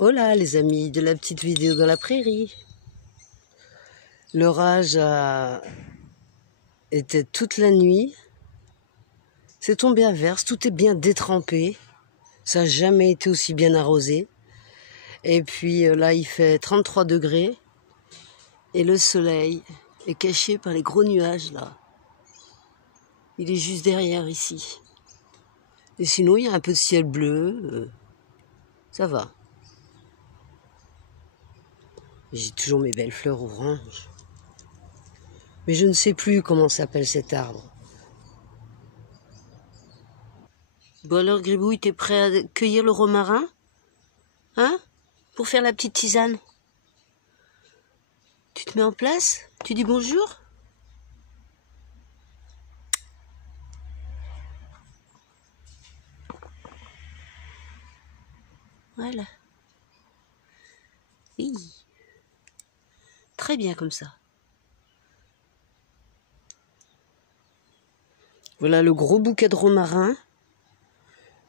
Hola les amis de la petite vidéo dans la prairie. L'orage était toute la nuit. C'est tombé à verse, tout est bien détrempé. Ça n'a jamais été aussi bien arrosé. Et puis là il fait 33 degrés. Et le soleil est caché par les gros nuages là. Il est juste derrière ici. Et sinon il y a un peu de ciel bleu. Ça va. J'ai toujours mes belles fleurs oranges. Mais je ne sais plus comment s'appelle cet arbre. Bon alors Gribouille, t'es prêt à cueillir le romarin? Hein? Pour faire la petite tisane? Tu te mets en place? Tu dis bonjour? Voilà. Oui. Très bien comme ça. Voilà le gros bouquet de romarin.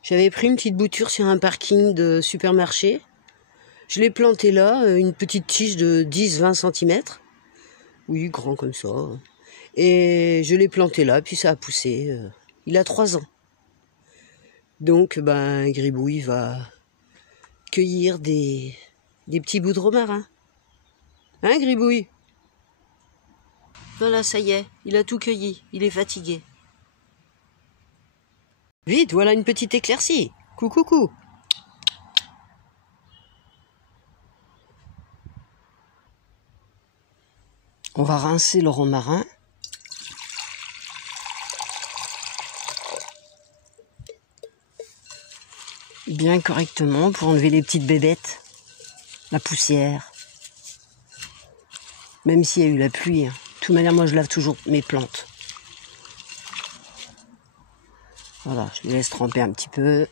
J'avais pris une petite bouture sur un parking de supermarché. Je l'ai planté là, une petite tige de 10-20 cm. Oui, grand comme ça. Et je l'ai planté là, puis ça a poussé. Il a 3 ans. Donc, Gribouille va cueillir des petits bouts de romarin. Hein, Gribouille? Voilà, ça y est, il a tout cueilli. Il est fatigué. Vite, voilà une petite éclaircie. Coucou. On va rincer le romarin. Bien correctement pour enlever les petites bébêtes, la poussière. Même s'il y a eu la pluie. De toute manière, moi je lave toujours mes plantes. Voilà, je les laisse tremper un petit peu.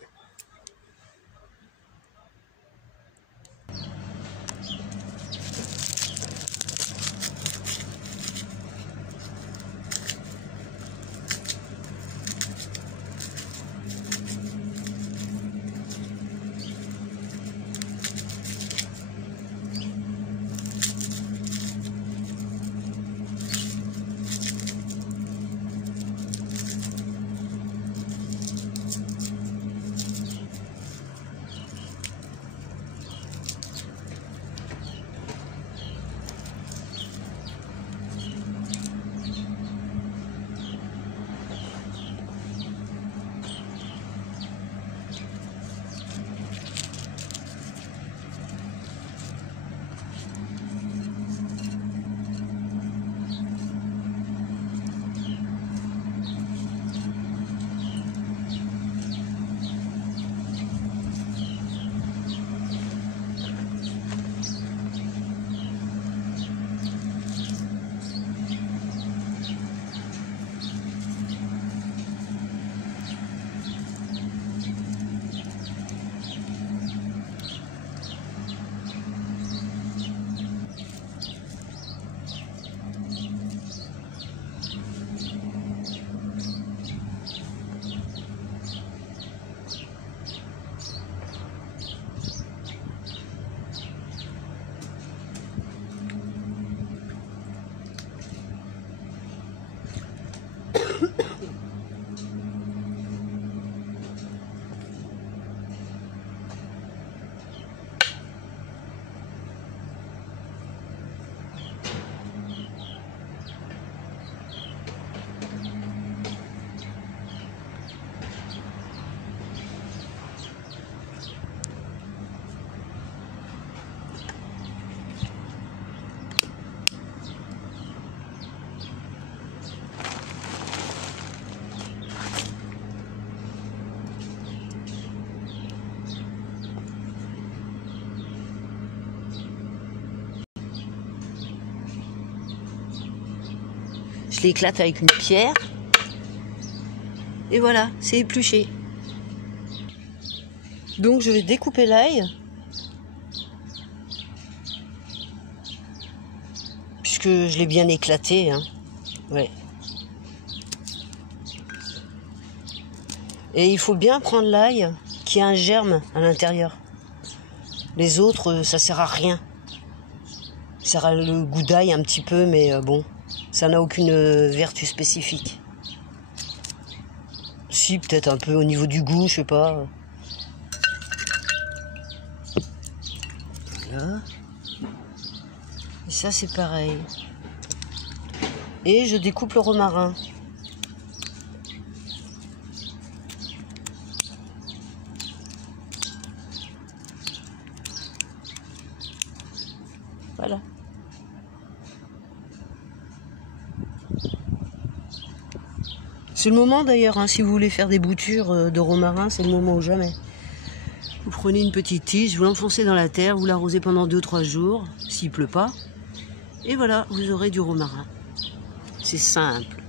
Je l'éclate avec une pierre. Et voilà, c'est épluché. Donc je vais découper l'ail. Puisque je l'ai bien éclaté. Hein. Ouais. Et il faut bien prendre l'ail qui a un germe à l'intérieur. Les autres, ça sert à rien. Ça a le goût d'ail un petit peu, mais bon, ça n'a aucune vertu spécifique. Si, peut-être un peu au niveau du goût, je sais pas. Voilà. Et ça, c'est pareil. Et je découpe le romarin. Voilà. C'est le moment d'ailleurs, hein, si vous voulez faire des boutures de romarin, c'est le moment ou jamais. Vous prenez une petite tige, vous l'enfoncez dans la terre, vous l'arrosez pendant 2-3 jours, s'il pleut pas. Et voilà, vous aurez du romarin. C'est simple.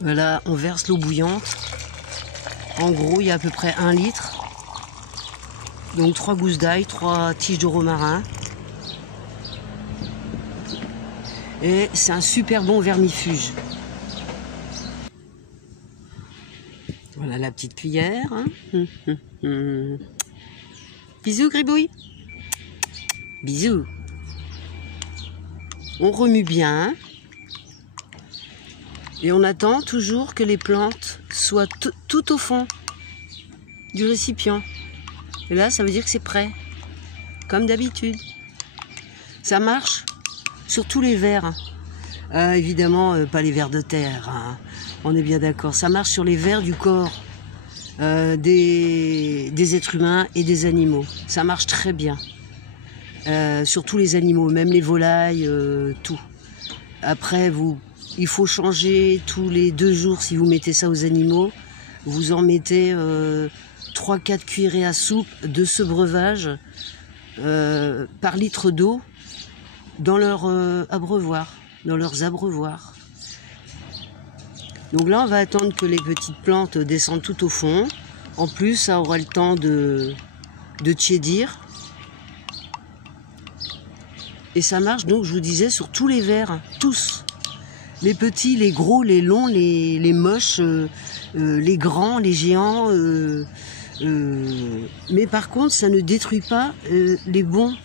Voilà, on verse l'eau bouillante. En gros, il y a à peu près 1 litre. Donc 3 gousses d'ail, 3 tiges de romarin. Et c'est un super bon vermifuge. Voilà la petite cuillère. Hein. Bisous Gribouille. Bisous. On remue bien. Et on attend toujours que les plantes soient tout au fond du récipient. Et là, ça veut dire que c'est prêt. Comme d'habitude. Ça marche sur tous les vers. Évidemment, pas les vers de terre. Hein. On est bien d'accord. Ça marche sur les vers du corps des êtres humains et des animaux. Ça marche très bien. Sur tous les animaux, même les volailles, tout. Après, il faut changer tous les 2 jours si vous mettez ça aux animaux. Vous en mettez 3-4 cuillerées à soupe de ce breuvage par litre d'eau dans leur abreuvoir, dans leurs abreuvoirs. Donc là, on va attendre que les petites plantes descendent tout au fond. En plus, ça aura le temps de tiédir. Et ça marche, donc, je vous disais, sur tous les vers, tous. Les petits, les gros, les longs, les moches, les grands, les géants. Mais par contre, ça ne détruit pas les bons.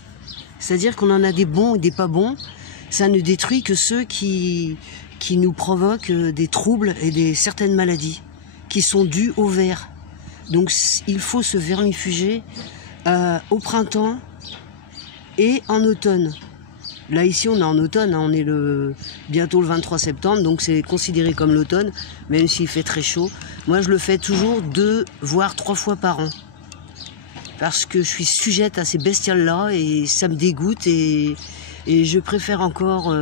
C'est-à-dire qu'on en a des bons et des pas bons. Ça ne détruit que ceux qui nous provoquent des troubles et certaines maladies qui sont dues au ver. Donc il faut se vermifuger au printemps et en automne. Là ici on est en automne, hein, on est bientôt le 23 septembre, donc c'est considéré comme l'automne, même s'il fait très chaud. Moi je le fais toujours 2 voire 3 fois par an. Parce que je suis sujette à ces bestioles-là et ça me dégoûte et je préfère encore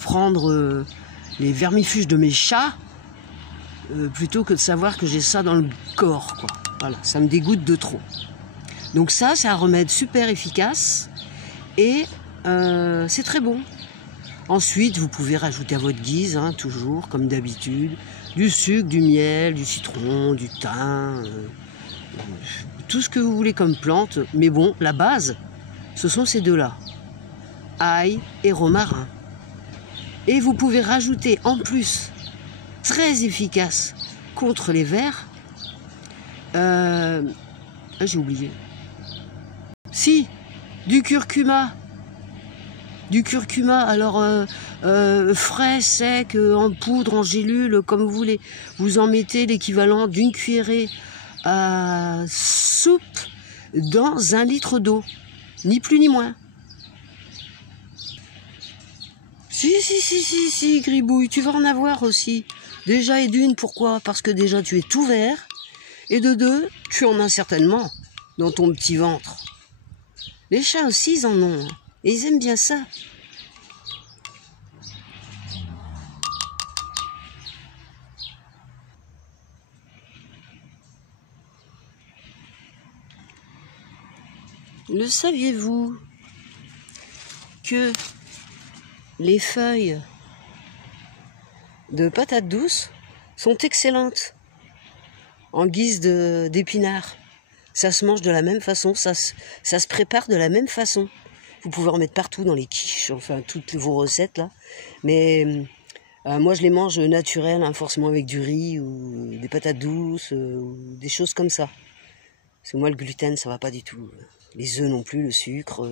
prendre les vermifuges de mes chats plutôt que de savoir que j'ai ça dans le corps, quoi. Voilà, ça me dégoûte de trop. Donc ça, c'est un remède super efficace et c'est très bon. Ensuite, vous pouvez rajouter à votre guise, hein, toujours, comme d'habitude, du sucre, du miel, du citron, du thym, tout ce que vous voulez comme plante. Mais bon, la base, ce sont ces 2-là. Ail et romarin. Et vous pouvez rajouter en plus, très efficace contre les vers, j'ai oublié. Si, du curcuma. Du curcuma, alors frais, sec, en poudre, en gélule, comme vous voulez. Vous en mettez l'équivalent d'une cuillerée à soupe dans 1 litre d'eau. Ni plus ni moins. Si, Gribouille, tu vas en avoir aussi. Déjà, et d'une, pourquoi? Parce que déjà, tu es tout vert. Et de 2, tu en as certainement dans ton petit ventre. Les chats aussi, ils en ont. Et ils aiment bien ça. Le saviez-vous que les feuilles de patates douces sont excellentes en guise d'épinards? Ça se mange de la même façon, ça se prépare de la même façon. Vous pouvez en mettre partout dans les quiches, enfin toutes vos recettes là. Mais Moi, je les mange naturels, hein, forcément avec du riz ou des patates douces ou des choses comme ça. Parce que moi, le gluten, ça va pas du tout. Les œufs non plus, le sucre.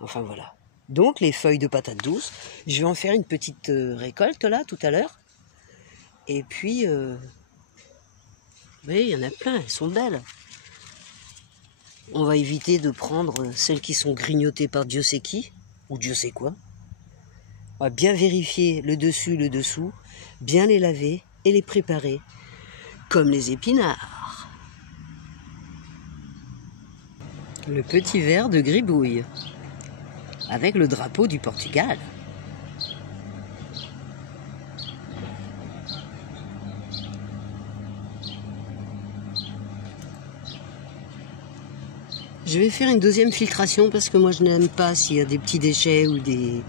Enfin, voilà. Donc, les feuilles de patates douces, je vais en faire une petite récolte, là, tout à l'heure. Et puis, vous voyez, il y en a plein, elles sont belles. On va éviter de prendre celles qui sont grignotées par Dieu sait qui, ou Dieu sait quoi. On va bien vérifier le dessus, le dessous, bien les laver et les préparer, comme les épinards. Le petit verre de gribouille, avec le drapeau du Portugal. Je vais faire une deuxième filtration parce que moi je n'aime pas s'il y a des petits déchets ou des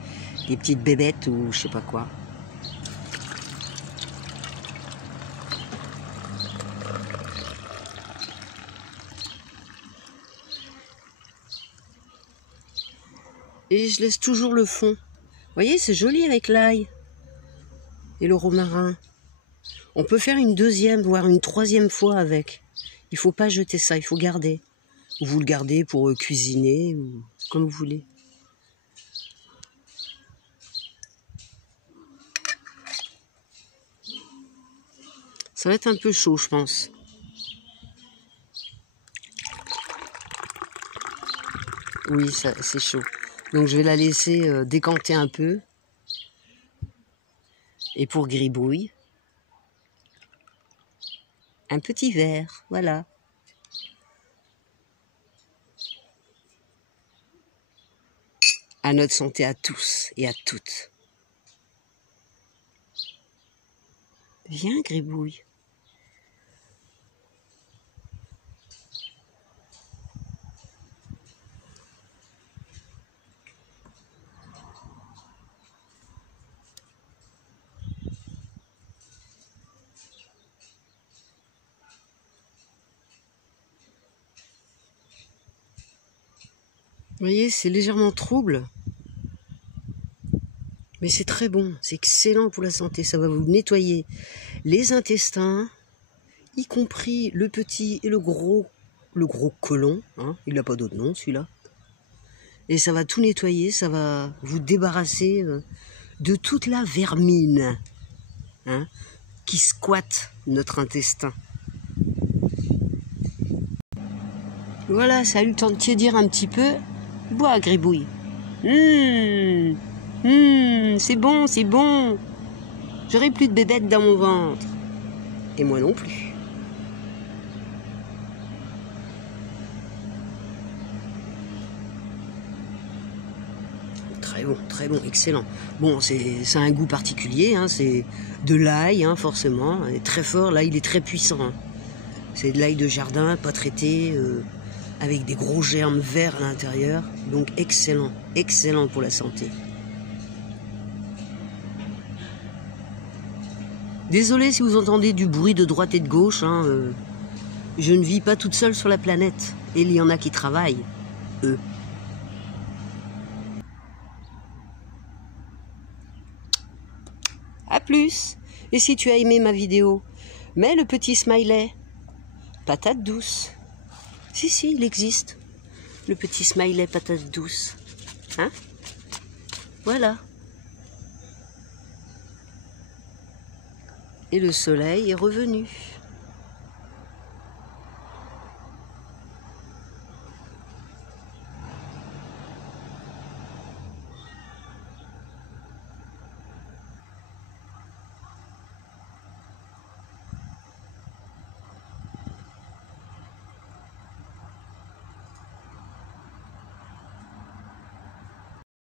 petites bébêtes ou je sais pas quoi. Et je laisse toujours le fond. Vous voyez, c'est joli avec l'ail et le romarin. On peut faire une deuxième, voire une troisième fois avec. Il faut pas jeter ça, il faut garder. Ou vous le gardez pour cuisiner, ou comme vous voulez. Ça va être un peu chaud, je pense. Oui, c'est chaud. Donc je vais la laisser décanter un peu. Et pour gribouille, un petit verre, voilà. À notre santé à tous et à toutes. Viens, gribouille. Vous voyez, c'est légèrement trouble. Mais c'est très bon, c'est excellent pour la santé. Ça va vous nettoyer les intestins, y compris le petit et le gros côlon. Hein, il n'a pas d'autre nom, celui-là. Et ça va tout nettoyer, ça va vous débarrasser de toute la vermine qui squatte notre intestin. Voilà, ça a eu le temps de tiédir un petit peu. Bois, gribouille. C'est bon, c'est bon. J'aurai plus de bébêtes dans mon ventre. Et moi non plus. Très bon, excellent. Bon, ça a un goût particulier, hein, c'est de l'ail, hein, forcément. Il est très fort, là il est très puissant. Hein. C'est de l'ail de jardin, pas traité, avec des gros germes verts à l'intérieur. Donc excellent, excellent pour la santé. Désolé si vous entendez du bruit de droite et de gauche. Hein, je ne vis pas toute seule sur la planète. Et il y en a qui travaillent, eux. A plus. Et si tu as aimé ma vidéo, mets le petit smiley. Patate douce. Si, il existe. Le petit smiley patate douce. Hein? Voilà. Et le soleil est revenu.